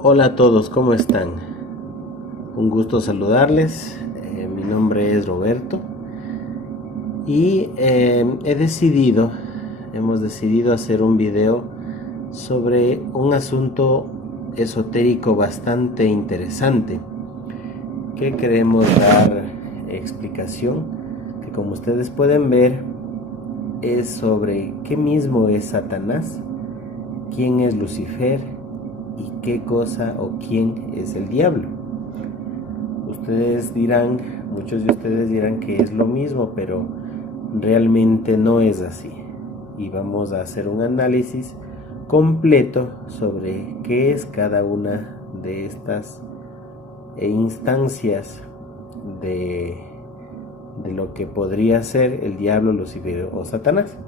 Hola a todos, ¿cómo están? Un gusto saludarles. Mi nombre es Roberto y hemos decidido hacer un video sobre un asunto esotérico bastante interesante que queremos dar explicación, que como ustedes pueden ver es sobre qué mismo es Satanás, quién es Lucifer y qué cosa o quién es el diablo. Ustedes dirán, muchos de ustedes dirán que es lo mismo, pero realmente no es así. Y vamos a hacer un análisis completo sobre qué es cada una de estas instancias de, de lo que podría ser el diablo, Lucifer o Satanás.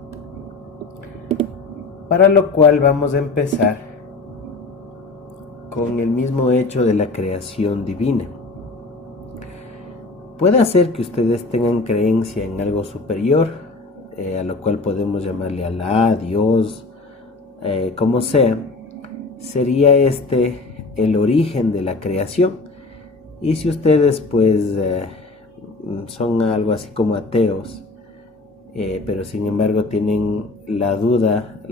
Para lo cual vamos a empezar con el mismo hecho de la creación divina. Puede ser que ustedes tengan creencia en algo superior, a lo cual podemos llamarle Alá, Dios, como sea. Sería este el origen de la creación. Y si ustedes pues son algo así como ateos, pero sin embargo tienen la duda,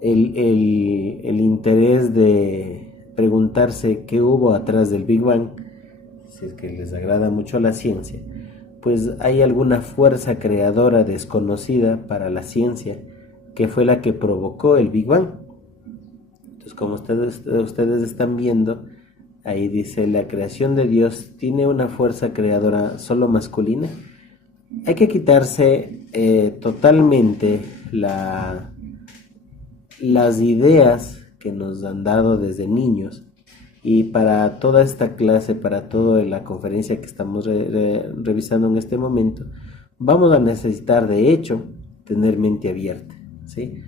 el interés de preguntarse qué hubo atrás del Big Bang, si es que les agrada mucho la ciencia, pues hay alguna fuerza creadora desconocida para la ciencia que fue la que provocó el Big Bang. Entonces, como ustedes están viendo, ahí dice: la creación de Dios tiene una fuerza creadora solo masculina. Hay que quitarse totalmente las ideas que nos han dado desde niños. Y para toda esta clase, para toda la conferencia que estamos revisando en este momento, vamos a necesitar de hecho tener mente abierta, ¿sí?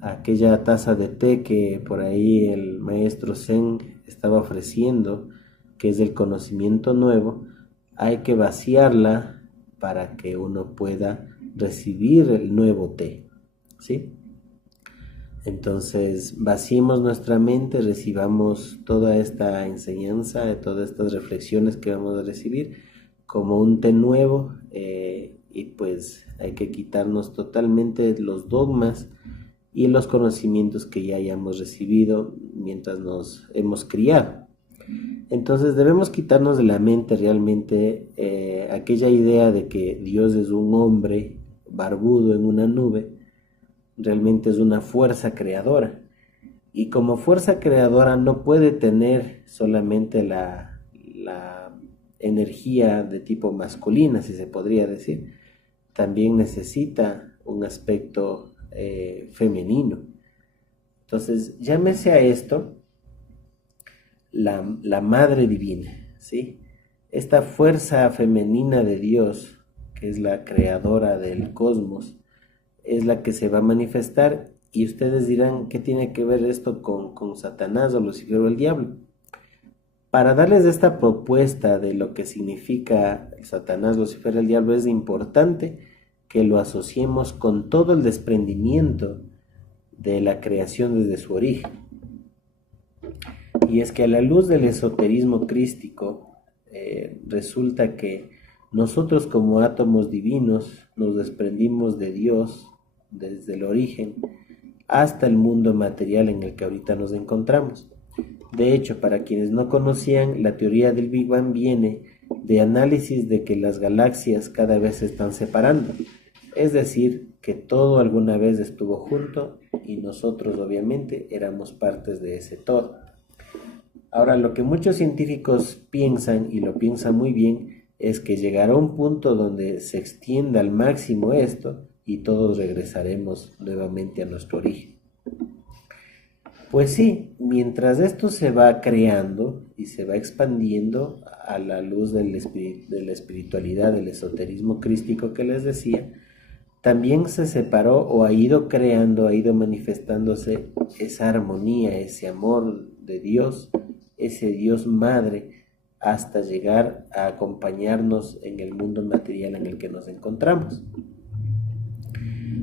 Aquella taza de té que por ahí el maestro Zen estaba ofreciendo, que es el conocimiento nuevo, hay que vaciarla para que uno pueda recibir el nuevo té, ¿sí? Entonces, vaciemos nuestra mente, recibamos toda esta enseñanza, todas estas reflexiones que vamos a recibir como un té nuevo, y pues hay que quitarnos totalmente los dogmas y los conocimientos que ya hayamos recibido mientras nos hemos criado. Entonces debemos quitarnos de la mente realmente aquella idea de que Dios es un hombre barbudo en una nube. Realmente es una fuerza creadora, y como fuerza creadora no puede tener solamente la energía de tipo masculina, si se podría decir. También necesita un aspecto femenino. Entonces llámese a esto la madre divina, ¿sí? Esta fuerza femenina de Dios, que es la creadora del cosmos, es la que se va a manifestar. Y ustedes dirán, ¿qué tiene que ver esto con Satanás o Lucifer o el diablo? Para darles esta propuesta de lo que significa Satanás, Lucifer, el diablo, es importante que lo asociemos con todo el desprendimiento de la creación desde su origen. Y es que a la luz del esoterismo crístico, resulta que nosotros como átomos divinos nos desprendimos de Dios desde el origen hasta el mundo material en el que ahorita nos encontramos. De hecho, para quienes no conocían, la teoría del Big Bang viene de análisis de que las galaxias cada vez se están separando. Es decir, que todo alguna vez estuvo junto y nosotros obviamente éramos partes de ese todo. Ahora, lo que muchos científicos piensan, y lo piensan muy bien, es que llegará un punto donde se extienda al máximo esto y todos regresaremos nuevamente a nuestro origen. Pues sí, mientras esto se va creando y se va expandiendo a la luz de la espiritualidad, del esoterismo crístico que les decía, también se separó o ha ido creando, ha ido manifestándose esa armonía, ese amor de Dios, ese Dios madre, hasta llegar a acompañarnos en el mundo material en el que nos encontramos.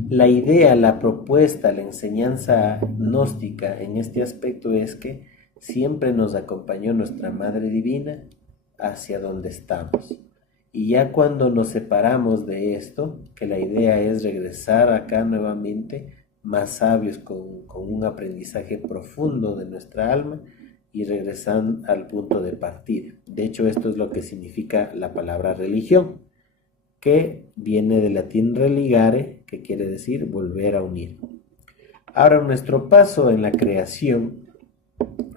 La idea, la propuesta, la enseñanza gnóstica en este aspecto es que siempre nos acompañó nuestra Madre Divina hacia donde estamos. Y ya cuando nos separamos de esto, que la idea es regresar acá nuevamente, más sabios, con un aprendizaje profundo de nuestra alma y regresan al punto de partida. De hecho, esto es lo que significa la palabra religión, que viene del latín religare, que quiere decir volver a unir. Ahora, en nuestro paso en la creación,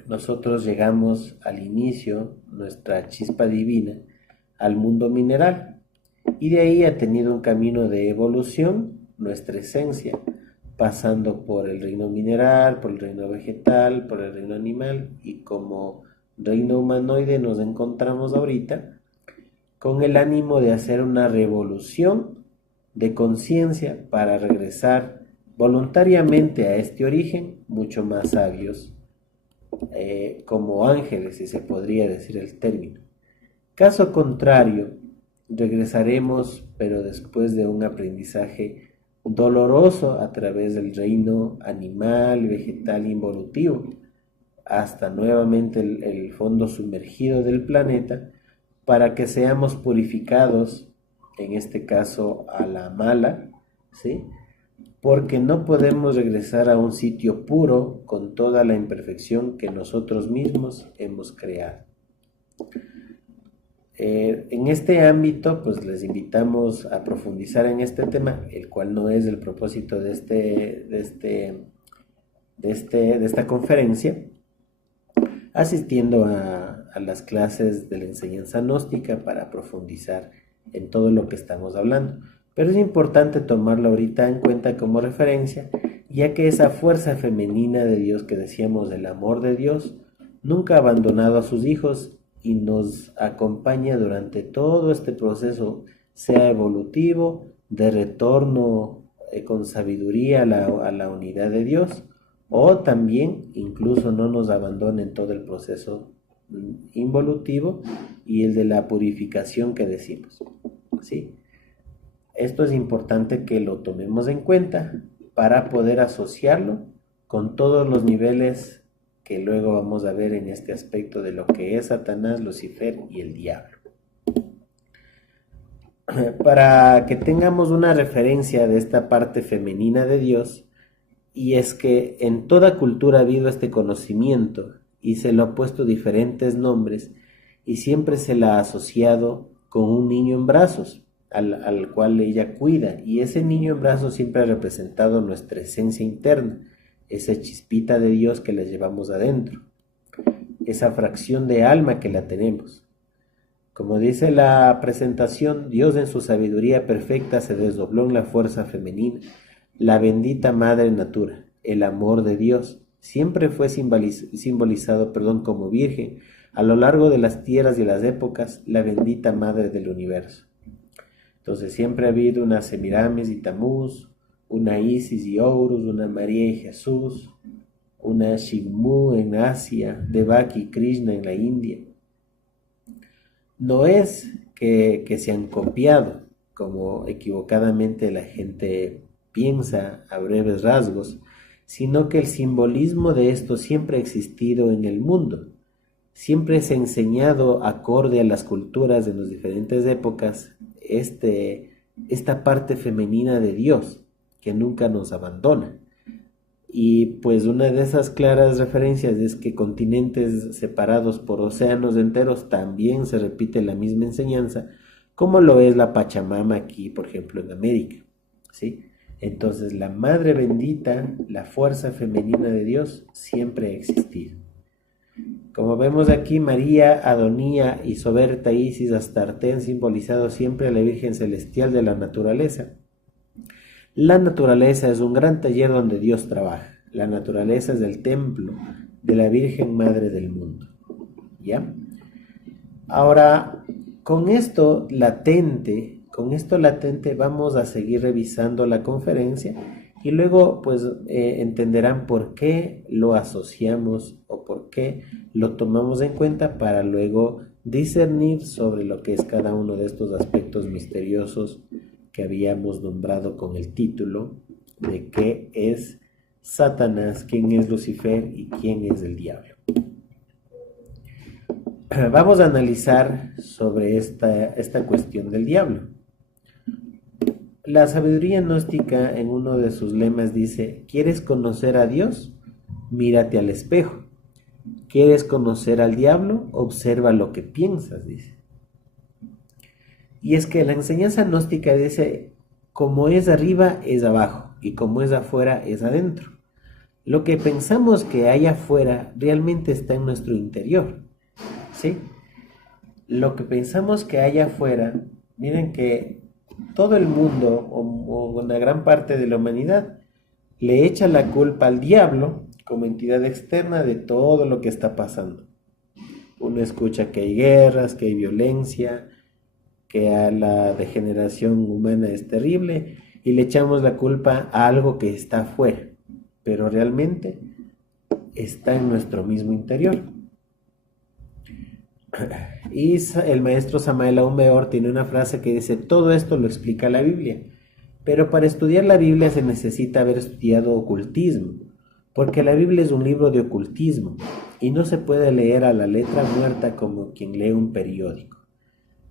nosotros llegamos al inicio, nuestra chispa divina, al mundo mineral, y de ahí ha tenido un camino de evolución nuestra esencia, pasando por el reino mineral, por el reino vegetal, por el reino animal, y como reino humanoide nos encontramos ahorita con el ánimo de hacer una revolución de conciencia para regresar voluntariamente a este origen, mucho más sabios, como ángeles, si se podría decir el término. Caso contrario, regresaremos, pero después de un aprendizaje doloroso a través del reino animal, vegetal, involutivo, hasta nuevamente el fondo sumergido del planeta, para que seamos purificados, en este caso a la mala, ¿sí? Porque no podemos regresar a un sitio puro con toda la imperfección que nosotros mismos hemos creado. En este ámbito, pues les invitamos a profundizar en este tema, el cual no es el propósito de esta conferencia, asistiendo a las clases de la enseñanza gnóstica para profundizar en todo lo que estamos hablando. Pero es importante tomarlo ahorita en cuenta como referencia, ya que esa fuerza femenina de Dios que decíamos, del amor de Dios, nunca ha abandonado a sus hijos y nos acompaña durante todo este proceso, sea evolutivo, de retorno con sabiduría a la unidad de Dios, o también incluso no nos abandona en todo el proceso involutivo y el de la purificación que decimos, ¿sí? Esto es importante que lo tomemos en cuenta para poder asociarlo con todos los niveles que luego vamos a ver en este aspecto de lo que es Satanás, Lucifer y el diablo. Para que tengamos una referencia de esta parte femenina de Dios, y es que en toda cultura ha habido este conocimiento y se lo ha puesto diferentes nombres y siempre se la ha asociado con un niño en brazos al cual ella cuida, y ese niño en brazos siempre ha representado nuestra esencia interna, esa chispita de Dios que la llevamos adentro, esa fracción de alma que la tenemos. Como dice la presentación, Dios en su sabiduría perfecta se desdobló en la fuerza femenina, la bendita madre natura, el amor de Dios, siempre fue simbolizado como virgen, a lo largo de las tierras y las épocas, la bendita madre del universo. Entonces siempre ha habido una Semiramis y Tamuz, una Isis y Horus, una María y Jesús, una Shivmu en Asia, Devaki y Krishna en la India. No es que se han copiado, como equivocadamente la gente piensa a breves rasgos, sino que el simbolismo de esto siempre ha existido en el mundo. Siempre se ha enseñado acorde a las culturas de las diferentes épocas esta parte femenina de Dios que nunca nos abandona. Y pues una de esas claras referencias es que continentes separados por océanos enteros también se repite la misma enseñanza, como lo es la Pachamama aquí, por ejemplo, en América, ¿sí? Entonces la Madre Bendita, la fuerza femenina de Dios, siempre ha existido. Como vemos aquí, María, Adonía y Soberta, Isis, Astarte han simbolizado siempre a la Virgen Celestial de la naturaleza. La naturaleza es un gran taller donde Dios trabaja. La naturaleza es el templo de la Virgen Madre del mundo. ¿Ya? Ahora, con esto latente vamos a seguir revisando la conferencia y luego pues entenderán por qué lo asociamos o por qué lo tomamos en cuenta para luego discernir sobre lo que es cada uno de estos aspectos misteriosos que habíamos nombrado con el título de qué es Satanás, quién es Lucifer y quién es el diablo. Vamos a analizar sobre esta cuestión del diablo. La sabiduría gnóstica en uno de sus lemas dice: ¿quieres conocer a Dios? Mírate al espejo. ¿Quieres conocer al diablo? Observa lo que piensas, dice. Y es que la enseñanza gnóstica dice: como es arriba, es abajo, y como es afuera, es adentro. Lo que pensamos que hay afuera realmente está en nuestro interior, ¿sí? Lo que pensamos que hay afuera, miren que todo el mundo, o una gran parte de la humanidad, le echa la culpa al diablo como entidad externa de todo lo que está pasando. Uno escucha que hay guerras, que hay violencia, que a la degeneración humana es terrible, y le echamos la culpa a algo que está afuera, pero realmente está en nuestro mismo interior. Y el maestro Samael Aun Weor tiene una frase que dice: todo esto lo explica la Biblia, pero para estudiar la Biblia se necesita haber estudiado ocultismo, porque la Biblia es un libro de ocultismo y no se puede leer a la letra muerta como quien lee un periódico.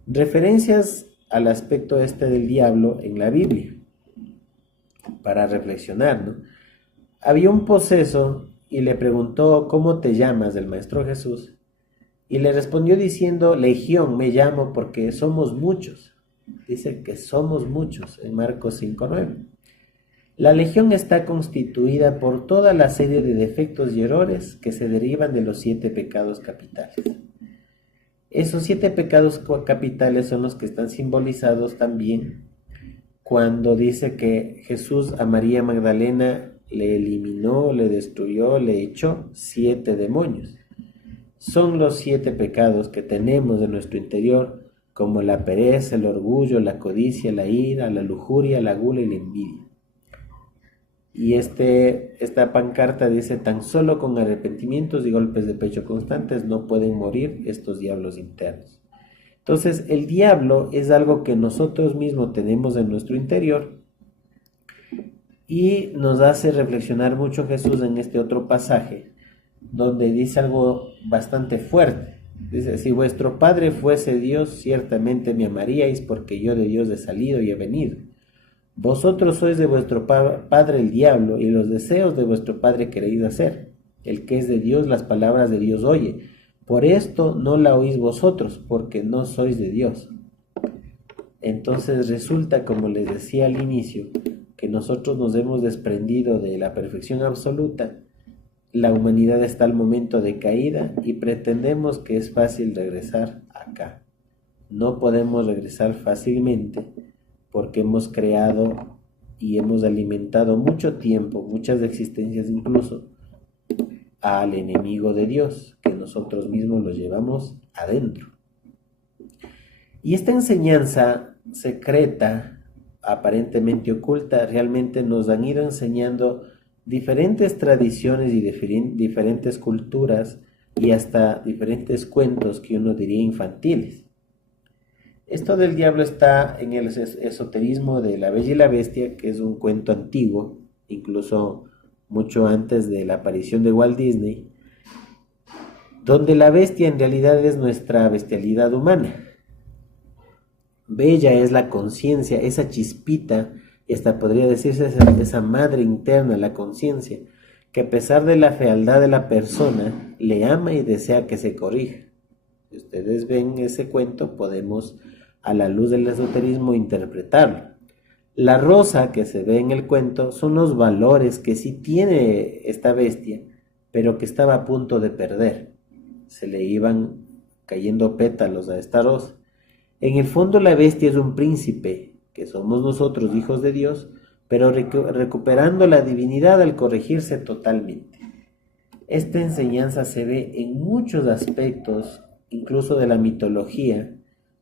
Referencias al aspecto este del diablo en la Biblia, para reflexionar, ¿no? Había un poseso y le preguntó: ¿cómo te llamas? El maestro Jesús, y le respondió diciendo: Legión me llamo porque somos muchos. Dice que somos muchos en Marcos 5:9. La legión está constituida por toda la serie de defectos y errores que se derivan de los 7 pecados capitales. Esos 7 pecados capitales son los que están simbolizados también cuando dice que Jesús a María Magdalena le eliminó, le destruyó, le echó 7 demonios. Son los 7 pecados que tenemos en nuestro interior, como la pereza, el orgullo, la codicia, la ira, la lujuria, la gula y la envidia. Y esta pancarta dice: tan solo con arrepentimientos y golpes de pecho constantes no pueden morir estos diablos internos. Entonces, el diablo es algo que nosotros mismos tenemos en nuestro interior, y nos hace reflexionar mucho Jesús en este otro pasaje, donde dice algo bastante fuerte. Dice: si vuestro Padre fuese Dios, ciertamente me amaríais, porque yo de Dios he salido y he venido. Vosotros sois de vuestro padre el diablo, y los deseos de vuestro padre queréis hacer. El que es de Dios, las palabras de Dios oye. Por esto no la oís vosotros, porque no sois de Dios. Entonces resulta, como les decía al inicio, que nosotros nos hemos desprendido de la perfección absoluta. La humanidad está al momento de caída y pretendemos que es fácil regresar acá. No podemos regresar fácilmente, porque hemos creado y hemos alimentado mucho tiempo, muchas existencias incluso, al enemigo de Dios, que nosotros mismos lo llevamos adentro. Y esta enseñanza secreta, aparentemente oculta, realmente nos han ido enseñando diferentes tradiciones y diferentes culturas, y hasta diferentes cuentos que uno diría infantiles. Esto del diablo está en el esoterismo de La Bella y la Bestia, que es un cuento antiguo, incluso mucho antes de la aparición de Walt Disney, donde la bestia en realidad es nuestra bestialidad humana. Bella es la conciencia, esa chispita, y hasta podría decirse esa madre interna, la conciencia, que a pesar de la fealdad de la persona, le ama y desea que se corrija. Si ustedes ven ese cuento, podemos, a la luz del esoterismo, interpretarlo. La rosa que se ve en el cuento son los valores que sí tiene esta bestia, pero que estaba a punto de perder. Se le iban cayendo pétalos a esta rosa. En el fondo, la bestia es un príncipe, que somos nosotros, hijos de Dios, pero recuperando la divinidad al corregirse totalmente. Esta enseñanza se ve en muchos aspectos, incluso de la mitología,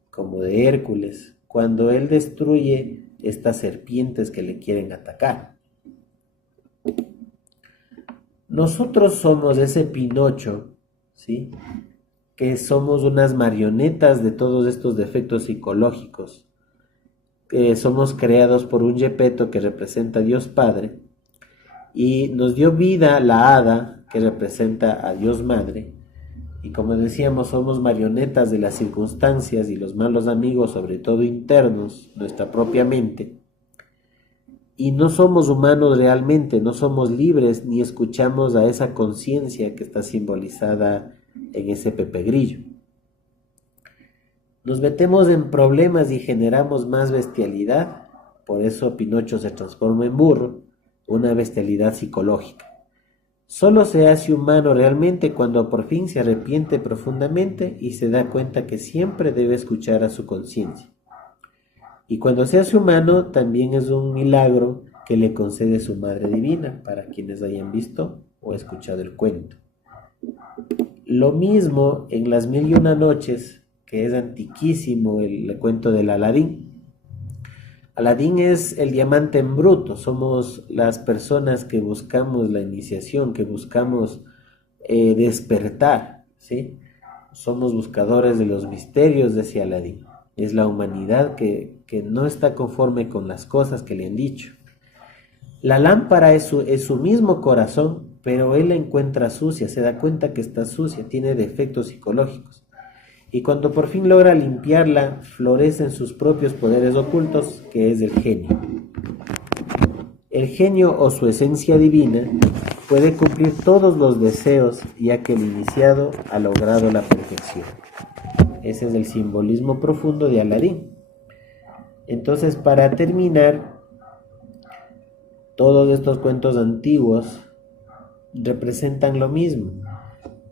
como de Hércules, cuando él destruye estas serpientes que le quieren atacar. Nosotros somos ese Pinocho, ¿sí?, que somos unas marionetas de todos estos defectos psicológicos, somos creados por un yepeto que representa a Dios Padre, y nos dio vida la hada que representa a Dios Madre, y como decíamos, somos marionetas de las circunstancias y los malos amigos, sobre todo internos, nuestra propia mente, y no somos humanos realmente, no somos libres ni escuchamos a esa conciencia que está simbolizada en ese Pepe Grillo. Nos metemos en problemas y generamos más bestialidad, por eso Pinocho se transforma en burro, una bestialidad psicológica. Solo se hace humano realmente cuando por fin se arrepiente profundamente y se da cuenta que siempre debe escuchar a su conciencia. Y cuando se hace humano también es un milagro que le concede su Madre Divina, para quienes hayan visto o escuchado el cuento. Lo mismo en Las Mil y Una Noches, que es antiquísimo el cuento del Aladín. Aladín es el diamante en bruto, somos las personas que buscamos la iniciación, que buscamos despertar, ¿sí? Somos buscadores de los misterios, decía Aladín. Es la humanidad que no está conforme con las cosas que le han dicho. La lámpara es su mismo corazón, pero él la encuentra sucia, se da cuenta que está sucia, tiene defectos psicológicos. Y cuando por fin logra limpiarla, florecen sus propios poderes ocultos, que es el genio. El genio o su esencia divina puede cumplir todos los deseos, ya que el iniciado ha logrado la perfección. Ese es el simbolismo profundo de Aladín. Entonces, para terminar, todos estos cuentos antiguos representan lo mismo.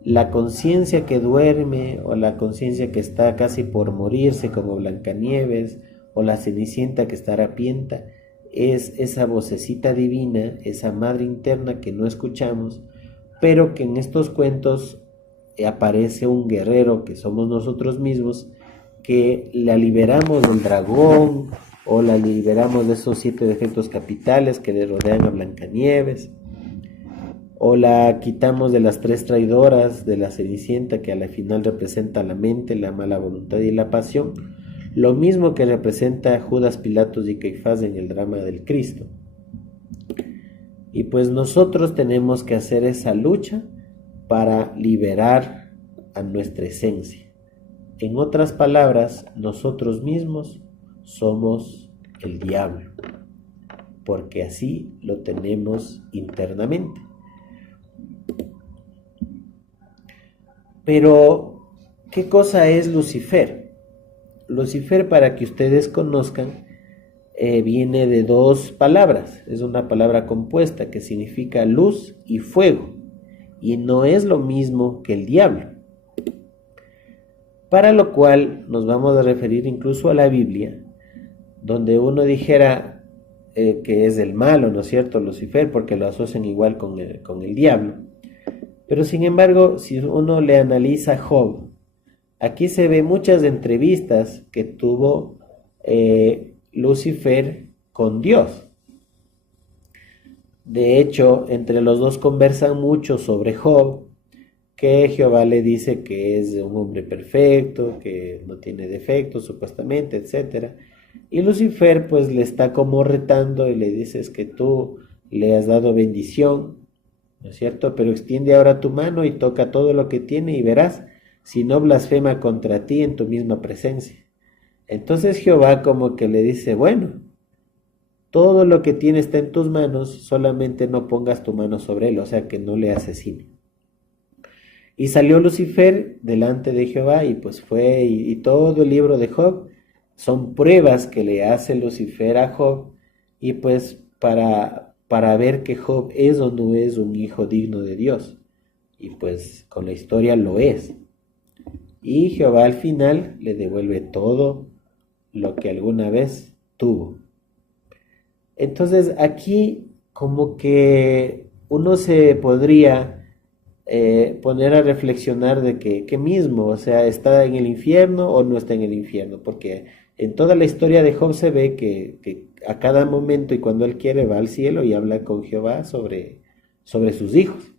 La conciencia que duerme o la conciencia que está casi por morirse, como Blancanieves, o la Cenicienta que está harapienta, es esa vocecita divina, esa madre interna que no escuchamos, pero que en estos cuentos aparece un guerrero que somos nosotros mismos, que la liberamos del dragón o la liberamos de esos 7 defectos capitales que le rodean a Blancanieves, o la quitamos de las 3 traidoras de la Cenicienta, que a la final representa la mente, la mala voluntad y la pasión, lo mismo que representa Judas, Pilatos y Caifás en el drama del Cristo. Y pues nosotros tenemos que hacer esa lucha para liberar a nuestra esencia. En otras palabras, nosotros mismos somos el diablo, porque así lo tenemos internamente. Pero, ¿qué cosa es Lucifer? Lucifer, para que ustedes conozcan, viene de 2 palabras. Es una palabra compuesta que significa luz y fuego, y no es lo mismo que el diablo. Para lo cual nos vamos a referir incluso a la Biblia, donde uno dijera que es el malo, ¿no es cierto?, Lucifer, porque lo asocian igual con el diablo. Pero sin embargo, si uno le analiza a Job, aquí se ve muchas entrevistas que tuvo Lucifer con Dios. De hecho, entre los dos conversan mucho sobre Job, que Jehová le dice que es un hombre perfecto, que no tiene defectos supuestamente, etc. Y Lucifer pues le está como retando y le dice: es que tú le has dado bendición, ¿no es cierto? Pero extiende ahora tu mano y toca todo lo que tiene y verás si no blasfema contra ti en tu misma presencia. Entonces Jehová como que le dice: bueno, todo lo que tiene está en tus manos, solamente no pongas tu mano sobre él, o sea que no le asesine. Y salió Lucifer delante de Jehová y pues fue, y todo el libro de Job son pruebas que le hace Lucifer a Job, y pues para ver que Job es o no es un hijo digno de Dios. Y pues con la historia lo es. Y Jehová al final le devuelve todo lo que alguna vez tuvo. Entonces aquí como que uno se podría poner a reflexionar de que mismo, o sea, ¿está en el infierno o no está en el infierno? Porque en toda la historia de Job se ve que a cada momento y cuando él quiere va al cielo y habla con Jehová sobre sus hijos.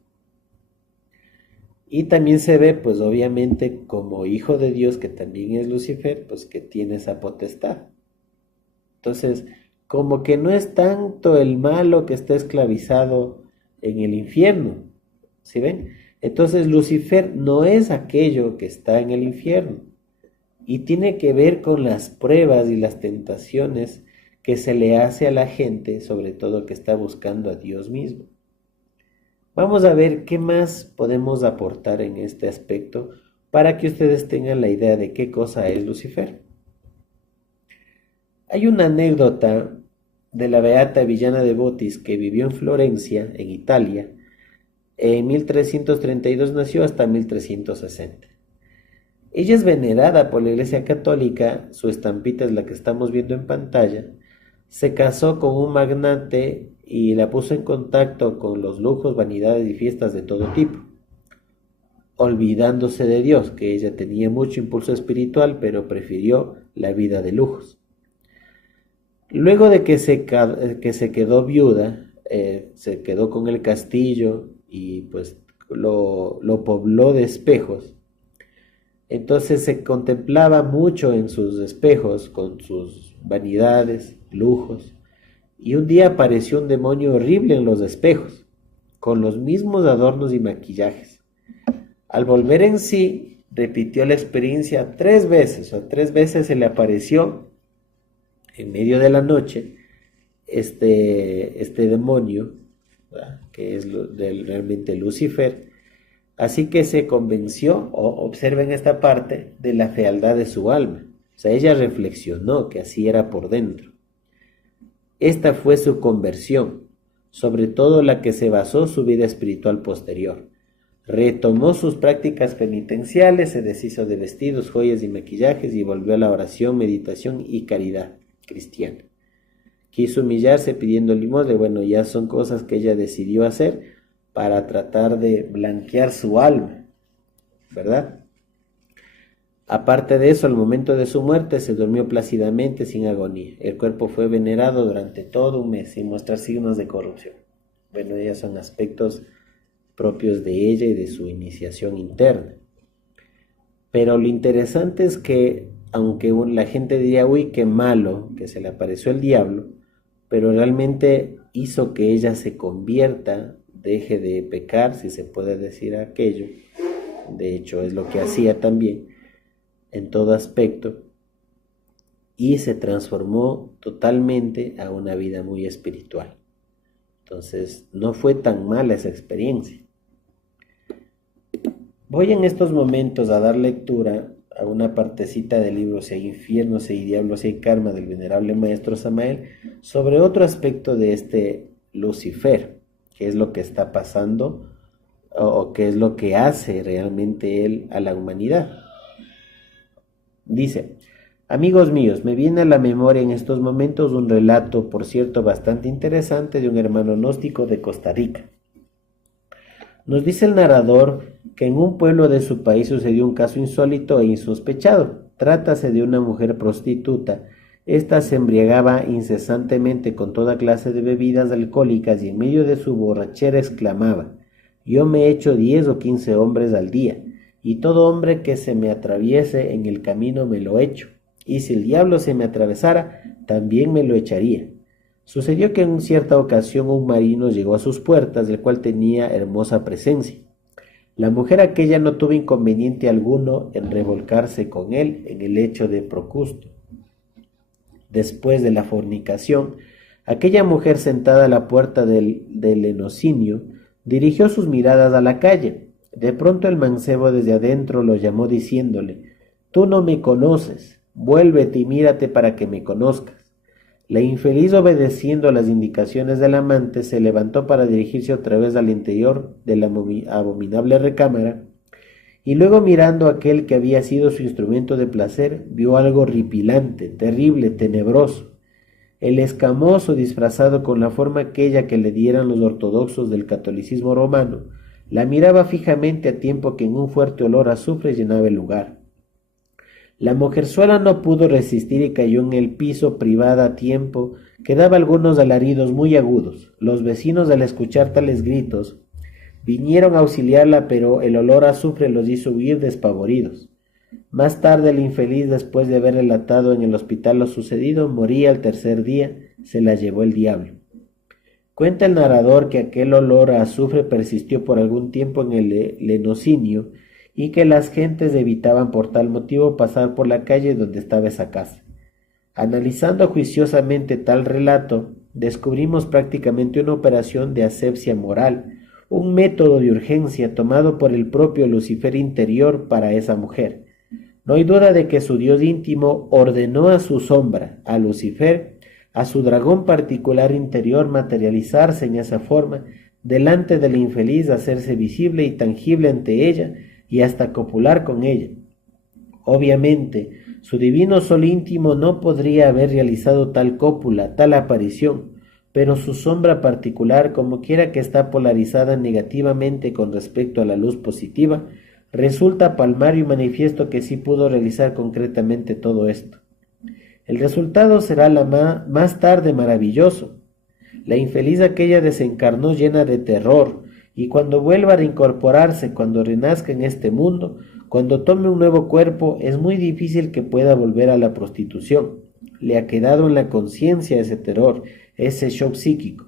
Y también se ve, pues obviamente, como hijo de Dios, que también es Lucifer, pues que tiene esa potestad. Entonces, como que no es tanto el malo que está esclavizado en el infierno, ¿sí ven? Entonces, Lucifer no es aquello que está en el infierno y tiene que ver con las pruebas y las tentaciones que se le hace a la gente, sobre todo que está buscando a Dios mismo. Vamos a ver qué más podemos aportar en este aspecto para que ustedes tengan la idea de qué cosa es Lucifer. Hay una anécdota de la beata Villana de Botis, que vivió en Florencia, en Italia. En 1332 nació hasta 1360. Ella es venerada por la Iglesia Católica, su estampita es la que estamos viendo en pantalla. Se casó con un magnate y la puso en contacto con los lujos, vanidades y fiestas de todo tipo, olvidándose de Dios, que ella tenía mucho impulso espiritual, pero prefirió la vida de lujos. Luego de que se quedó viuda, se quedó con el castillo y pues lo pobló de espejos. Entonces se contemplaba mucho en sus espejos con sus vanidades, lujos, y un día apareció un demonio horrible en los espejos, con los mismos adornos y maquillajes. Al volver en sí, repitió la experiencia 3 veces, o 3 veces se le apareció en medio de la noche este demonio, ¿verdad?, que es realmente Lucifer. Así que se convenció, o observen esta parte, de la fealdad de su alma. O sea, ella reflexionó que así era por dentro. Esta fue su conversión, sobre todo la que se basó su vida espiritual posterior. Retomó sus prácticas penitenciales, se deshizo de vestidos, joyas y maquillajes y volvió a la oración, meditación y caridad cristiana. Quiso humillarse pidiendo limosna. Bueno, ya son cosas que ella decidió hacer para tratar de blanquear su alma, ¿verdad? Aparte de eso, al momento de su muerte se durmió plácidamente sin agonía. El cuerpo fue venerado durante todo un mes sin mostrar signos de corrupción. Bueno, ellos son aspectos propios de ella y de su iniciación interna. Pero lo interesante es que, aunque la gente diría, uy, qué malo, que se le apareció el diablo, pero realmente hizo que ella se convierta, deje de pecar, si se puede decir aquello. De hecho, es lo que hacía también en todo aspecto, y se transformó totalmente a una vida muy espiritual. Entonces, no fue tan mala esa experiencia. Voy en estos momentos a dar lectura a una partecita del libro Si hay infierno, si hay diablo, si hay karma, del venerable maestro Samael, sobre otro aspecto de este Lucifer, qué es lo que está pasando o qué es lo que hace realmente él a la humanidad. Dice: amigos míos, me viene a la memoria en estos momentos un relato, por cierto, bastante interesante, de un hermano gnóstico de Costa Rica. Nos dice el narrador que en un pueblo de su país sucedió un caso insólito e insospechado. Trátase de una mujer prostituta. Esta se embriagaba incesantemente con toda clase de bebidas alcohólicas y en medio de su borrachera exclamaba: yo me echo 10 o 15 hombres al día, y todo hombre que se me atraviese en el camino me lo echo, y si el diablo se me atravesara, también me lo echaría. Sucedió que en cierta ocasión un marino llegó a sus puertas, el cual tenía hermosa presencia. La mujer aquella no tuvo inconveniente alguno en revolcarse con él en el lecho de Procusto. Después de la fornicación, aquella mujer sentada a la puerta del lenocinio dirigió sus miradas a la calle. De pronto el mancebo desde adentro lo llamó diciéndole: tú no me conoces, vuélvete y mírate para que me conozcas. La infeliz, obedeciendo las indicaciones del amante, se levantó para dirigirse otra vez al interior de la abominable recámara, y luego, mirando a aquel que había sido su instrumento de placer, vio algo horripilante, terrible, tenebroso. El escamoso, disfrazado con la forma aquella que le dieran los ortodoxos del catolicismo romano, la miraba fijamente a tiempo que en un fuerte olor a azufre llenaba el lugar. La mujerzuela no pudo resistir y cayó en el piso, privada a tiempo, que daba algunos alaridos muy agudos. Los vecinos, al escuchar tales gritos, vinieron a auxiliarla, pero el olor a azufre los hizo huir despavoridos. Más tarde el infeliz, después de haber relatado en el hospital lo sucedido, moría al tercer día, se la llevó el diablo. Cuenta el narrador que aquel olor a azufre persistió por algún tiempo en el lenocinio y que las gentes evitaban por tal motivo pasar por la calle donde estaba esa casa. Analizando juiciosamente tal relato, descubrimos prácticamente una operación de asepsia moral, un método de urgencia tomado por el propio Lucifer interior para esa mujer. No hay duda de que su Dios íntimo ordenó a su sombra, a Lucifer, a su dragón particular interior materializarse en esa forma, delante del infeliz, hacerse visible y tangible ante ella y hasta copular con ella. Obviamente, su divino sol íntimo no podría haber realizado tal cópula, tal aparición, pero su sombra particular, como quiera que está polarizada negativamente con respecto a la luz positiva, resulta palmario y manifiesto que sí pudo realizar concretamente todo esto. El resultado será más tarde maravilloso. La infeliz aquella desencarnó llena de terror, y cuando vuelva a reincorporarse, cuando renazca en este mundo, cuando tome un nuevo cuerpo, es muy difícil que pueda volver a la prostitución. Le ha quedado en la conciencia ese terror, ese shock psíquico.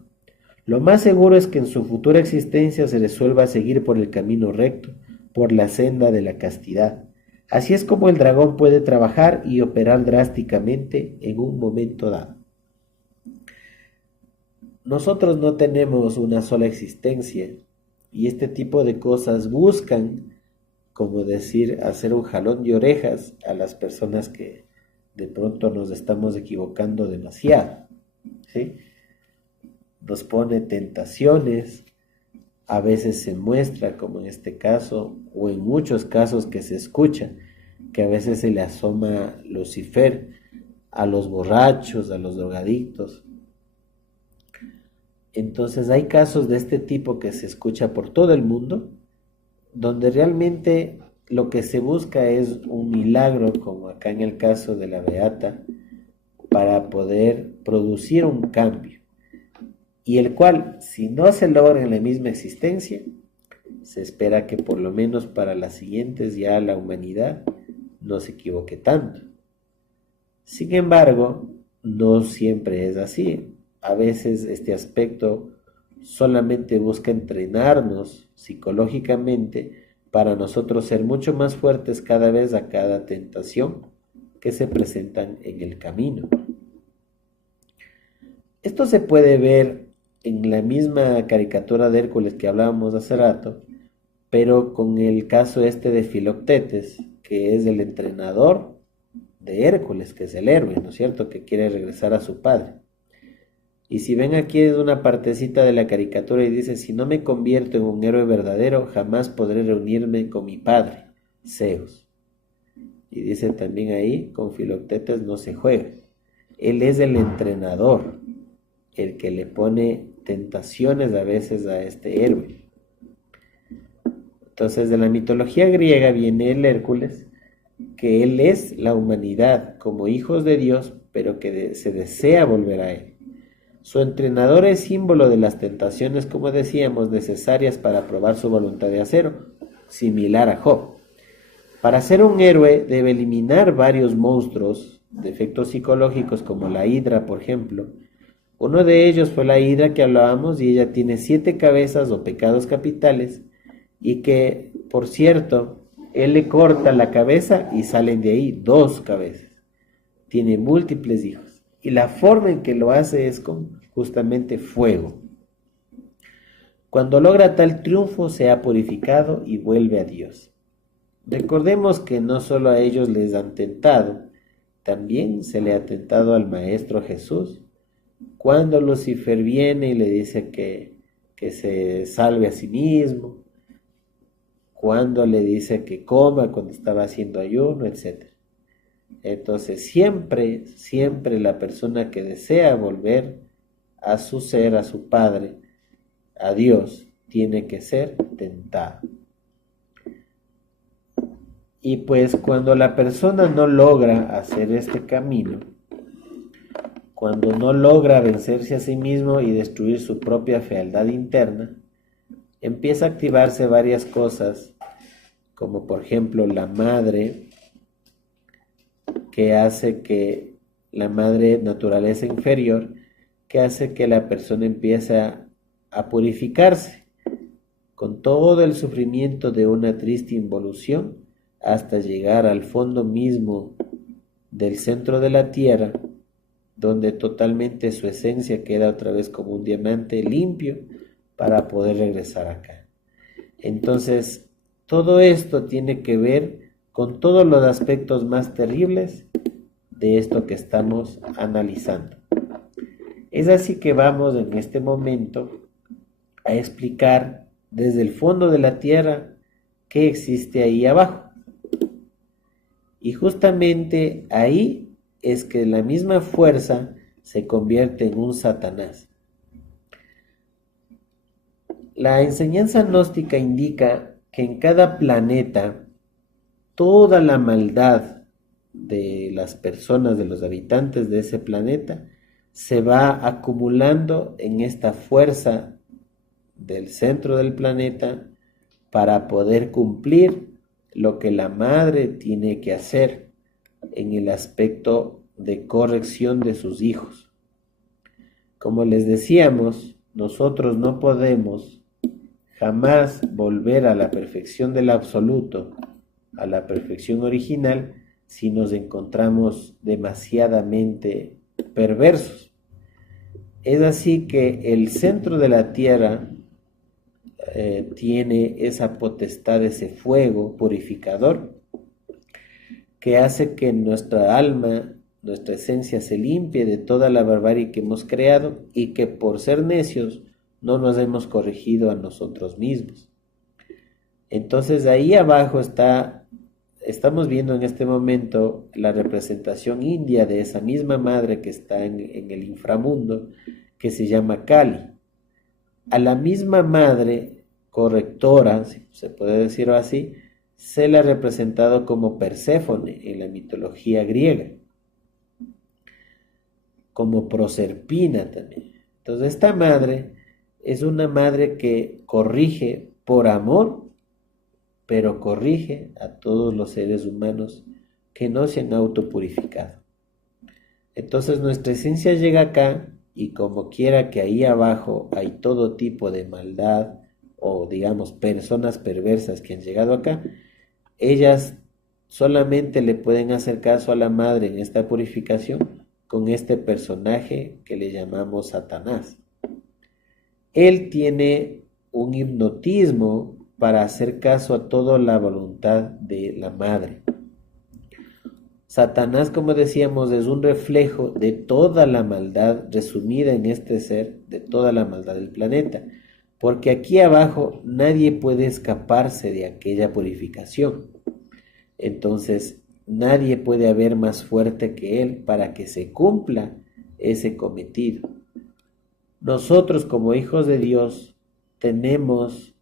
Lo más seguro es que en su futura existencia se resuelva a seguir por el camino recto, por la senda de la castidad. Así es como el dragón puede trabajar y operar drásticamente en un momento dado. Nosotros no tenemos una sola existencia y este tipo de cosas buscan, como decir, hacer un jalón de orejas a las personas que de pronto nos estamos equivocando demasiado, ¿sí? Nos pone tentaciones, a veces se muestra, como en este caso, o en muchos casos que se escucha, que a veces se le asoma Lucifer a los borrachos, a los drogadictos. Entonces hay casos de este tipo que se escucha por todo el mundo, donde realmente lo que se busca es un milagro, como acá en el caso de la Beata, para poder producir un cambio, y el cual, si no se logra en la misma existencia, se espera que por lo menos para las siguientes ya la humanidad no se equivoque tanto. Sin embargo, no siempre es así. A veces este aspecto solamente busca entrenarnos psicológicamente para nosotros ser mucho más fuertes cada vez a cada tentación que se presentan en el camino. Esto se puede ver en la misma caricatura de Hércules que hablábamos hace rato, pero con el caso este de Filoctetes, que es el entrenador de Hércules, que es el héroe, ¿no es cierto?, que quiere regresar a su padre. Y si ven aquí es una partecita de la caricatura y dice: si no me convierto en un héroe verdadero, jamás podré reunirme con mi padre, Zeus. Y dice también ahí: con Filoctetes no se juega. Él es el entrenador, el que le pone tentaciones a veces a este héroe. Entonces, de la mitología griega viene el Hércules, que él es la humanidad como hijos de Dios, pero que se desea volver a él. Su entrenador es símbolo de las tentaciones, como decíamos, necesarias para probar su voluntad de acero, similar a Job. Para ser un héroe debe eliminar varios monstruos, defectos psicológicos como la hidra, por ejemplo. Uno de ellos fue la hidra que hablábamos, y ella tiene 7 cabezas o pecados capitales, y que, por cierto, él le corta la cabeza y salen de ahí 2 cabezas. Tiene múltiples hijos. Y la forma en que lo hace es con justamente fuego. Cuando logra tal triunfo se ha purificado y vuelve a Dios. Recordemos que no solo a ellos les han tentado, también se le ha tentado al Maestro Jesús. Cuando Lucifer viene y le dice que se salve a sí mismo, cuando le dice que coma cuando estaba haciendo ayuno, etc. Entonces siempre la persona que desea volver a su ser, a su Padre, a Dios, tiene que ser tentado. Y pues cuando la persona no logra hacer este camino, cuando no logra vencerse a sí mismo y destruir su propia fealdad interna, empieza a activarse varias cosas, como por ejemplo la madre que hace que la madre naturaleza inferior, que hace que la persona empiece a purificarse con todo el sufrimiento de una triste involución hasta llegar al fondo mismo del centro de la tierra, donde totalmente su esencia queda otra vez como un diamante limpio para poder regresar acá. Entonces, todo esto tiene que ver con todos los aspectos más terribles de esto que estamos analizando. Es así que vamos en este momento a explicar desde el fondo de la tierra qué existe ahí abajo. Y justamente ahí es que la misma fuerza se convierte en un Satanás. La enseñanza gnóstica indica que en cada planeta toda la maldad de las personas, de los habitantes de ese planeta, se va acumulando en esta fuerza del centro del planeta para poder cumplir lo que la madre tiene que hacer en el aspecto de corrección de sus hijos. Como les decíamos, nosotros no podemos jamás volver a la perfección del absoluto, a la perfección original, si nos encontramos demasiadamente perversos. Es así que el centro de la tierra tiene esa potestad, ese fuego purificador, que hace que nuestra alma, nuestra esencia se limpie de toda la barbarie que hemos creado y que por ser necios no nos hemos corregido a nosotros mismos. Entonces ahí abajo estamos viendo en este momento la representación india de esa misma madre que está en el inframundo, que se llama Kali. A la misma madre correctora, si se puede decirlo así, se la ha representado como Perséfone en la mitología griega, como Proserpina también. Entonces esta madre es una madre que corrige por amor, pero corrige a todos los seres humanos que no se han autopurificado. Entonces nuestra esencia llega acá y como quiera que ahí abajo hay todo tipo de maldad o digamos personas perversas que han llegado acá, ellas solamente le pueden hacer caso a la madre en esta purificación con este personaje que le llamamos Satanás. Él tiene un hipnotismo para hacer caso a toda la voluntad de la madre. Satanás, como decíamos, es un reflejo de toda la maldad resumida en este ser, de toda la maldad del planeta, porque aquí abajo nadie puede escaparse de aquella purificación. Entonces, nadie puede haber más fuerte que él para que se cumpla ese cometido. Nosotros como hijos de Dios tenemos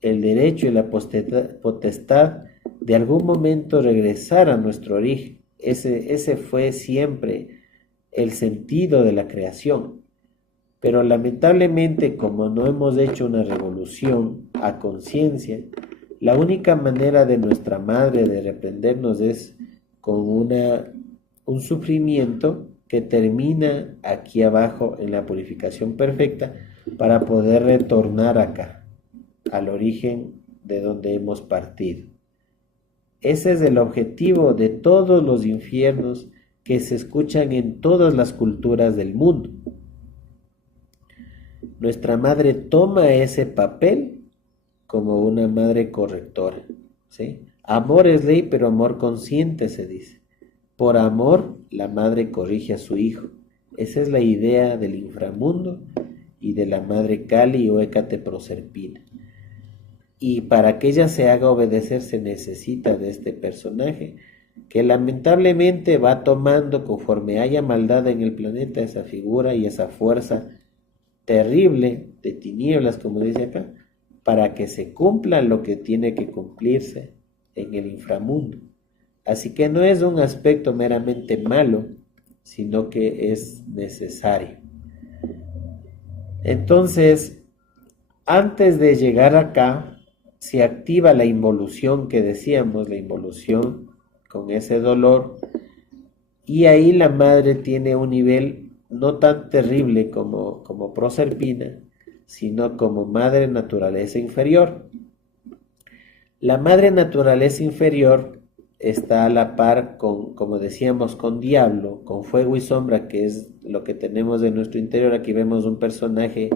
el derecho y la potestad de algún momento regresar a nuestro origen. Ese fue siempre el sentido de la creación. Pero lamentablemente, como no hemos hecho una revolución a conciencia, la única manera de nuestra madre de reprendernos es con un sufrimiento que termina aquí abajo en la purificación perfecta para poder retornar acá, al origen de donde hemos partido. Ese es el objetivo de todos los infiernos que se escuchan en todas las culturas del mundo. Nuestra madre toma ese papel como una madre correctora, ¿sí? Amor es ley, pero amor consciente se dice. Por amor, la madre corrige a su hijo. Esa es la idea del inframundo y de la madre Kali o Hécate Proserpina. Y para que ella se haga obedecer se necesita de este personaje que lamentablemente va tomando conforme haya maldad en el planeta esa figura y esa fuerza terrible de tinieblas, como dice acá, para que se cumpla lo que tiene que cumplirse en el inframundo. Así que no es un aspecto meramente malo, sino que es necesario. Entonces, antes de llegar acá, se activa la involución que decíamos, la involución con ese dolor y ahí la madre tiene un nivel no tan terrible como Proserpina, sino como madre naturaleza inferior. La madre naturaleza inferior está a la par con, como decíamos, con diablo, con fuego y sombra, que es lo que tenemos en nuestro interior. Aquí vemos un personaje,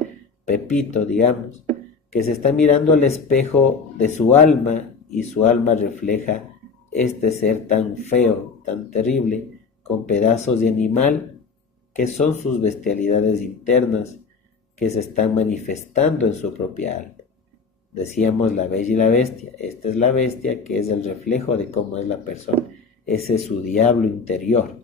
Pepito, digamos, que se está mirando al espejo de su alma y su alma refleja este ser tan feo, tan terrible, con pedazos de animal, que son sus bestialidades internas, que se están manifestando en su propia alma. Decíamos la bella y la bestia. Esta es la bestia, que es el reflejo de cómo es la persona. Ese es su diablo interior.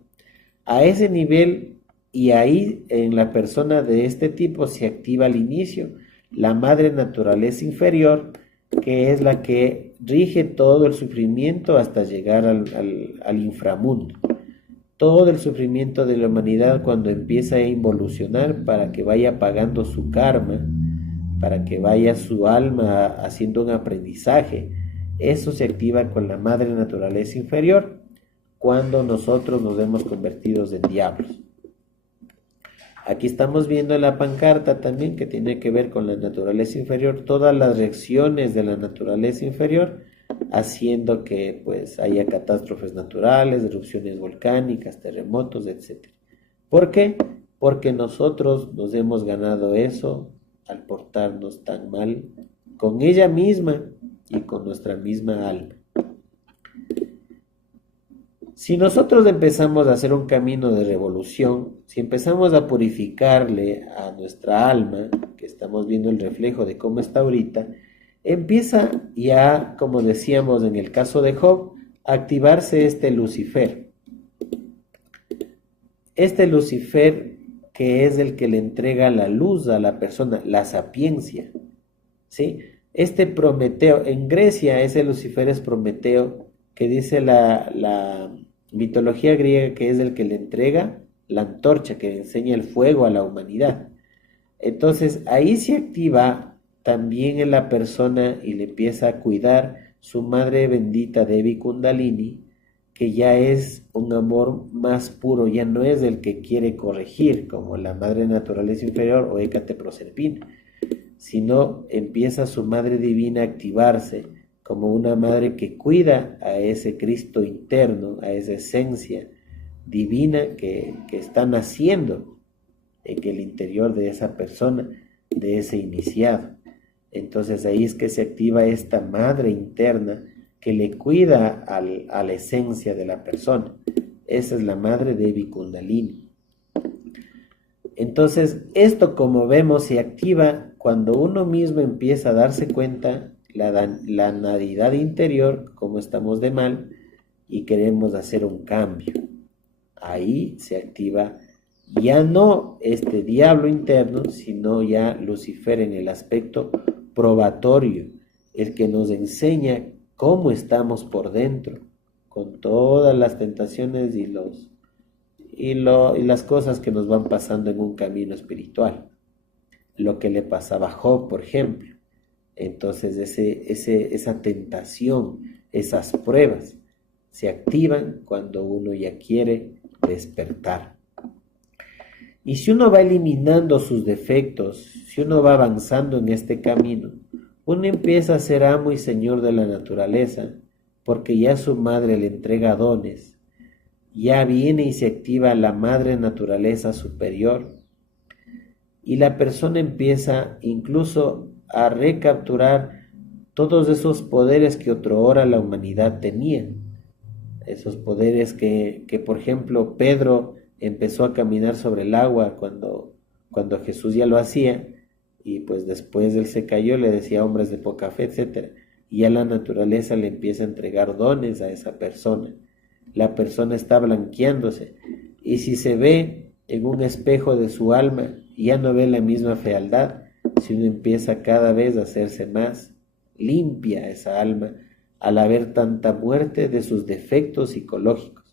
A ese nivel y ahí en la persona de este tipo se activa al inicio la madre naturaleza inferior, que es la que rige todo el sufrimiento hasta llegar al inframundo. Todo el sufrimiento de la humanidad cuando empieza a involucionar para que vaya pagando su karma, para que vaya su alma haciendo un aprendizaje. Eso se activa con la madre naturaleza inferior cuando nosotros nos hemos convertido en diablos. Aquí estamos viendo en la pancarta también, que tiene que ver con la naturaleza inferior, todas las reacciones de la naturaleza inferior, haciendo que pues haya catástrofes naturales, erupciones volcánicas, terremotos, etc. ¿Por qué? Porque nosotros nos hemos ganado eso al portarnos tan mal con ella misma y con nuestra misma alma. Si nosotros empezamos a hacer un camino de revolución, si empezamos a purificarle a nuestra alma, que estamos viendo el reflejo de cómo está ahorita, empieza ya, como decíamos en el caso de Job, a activarse este Lucifer. Este Lucifer que es el que le entrega la luz a la persona, la sapiencia, ¿sí? Este Prometeo, en Grecia ese Lucifer es Prometeo, que dice la mitología griega que es el que le entrega la antorcha, que le enseña el fuego a la humanidad. Entonces ahí se activa también en la persona y le empieza a cuidar su madre bendita Devi Kundalini, que ya es un amor más puro, ya no es el que quiere corregir como la madre naturaleza inferior o Hécate Proserpina, sino empieza su madre divina a activarse como una madre que cuida a ese Cristo interno, a esa esencia divina que está naciendo en el interior de esa persona, de ese iniciado. Entonces ahí es que se activa esta madre interna que le cuida a la esencia de la persona. Esa es la madre Devi Kundalini. Entonces esto, como vemos, se activa cuando uno mismo empieza a darse cuenta la naridad interior, como estamos de mal y queremos hacer un cambio. Ahí se activa ya no este diablo interno, sino ya Lucifer en el aspecto probatorio, el que nos enseña cómo estamos por dentro, con todas las tentaciones y las cosas que nos van pasando en un camino espiritual. Lo que le pasaba a Job, por ejemplo. Entonces esa tentación, esas pruebas, se activan cuando uno ya quiere despertar. Y si uno va eliminando sus defectos, si uno va avanzando en este camino, uno empieza a ser amo y señor de la naturaleza, porque ya su madre le entrega dones, ya viene y se activa la madre naturaleza superior, y la persona empieza incluso a recapturar todos esos poderes que otrora la humanidad tenía, esos poderes que por ejemplo, Pedro empezó a caminar sobre el agua cuando Jesús ya lo hacía, y pues después él se cayó, le decía hombres de poca fe, etc. Y ya la naturaleza le empieza a entregar dones a esa persona. La persona está blanqueándose, y si se ve en un espejo de su alma, ya no ve la misma fealdad, sino empieza cada vez a hacerse más limpia esa alma, al haber tanta muerte de sus defectos psicológicos.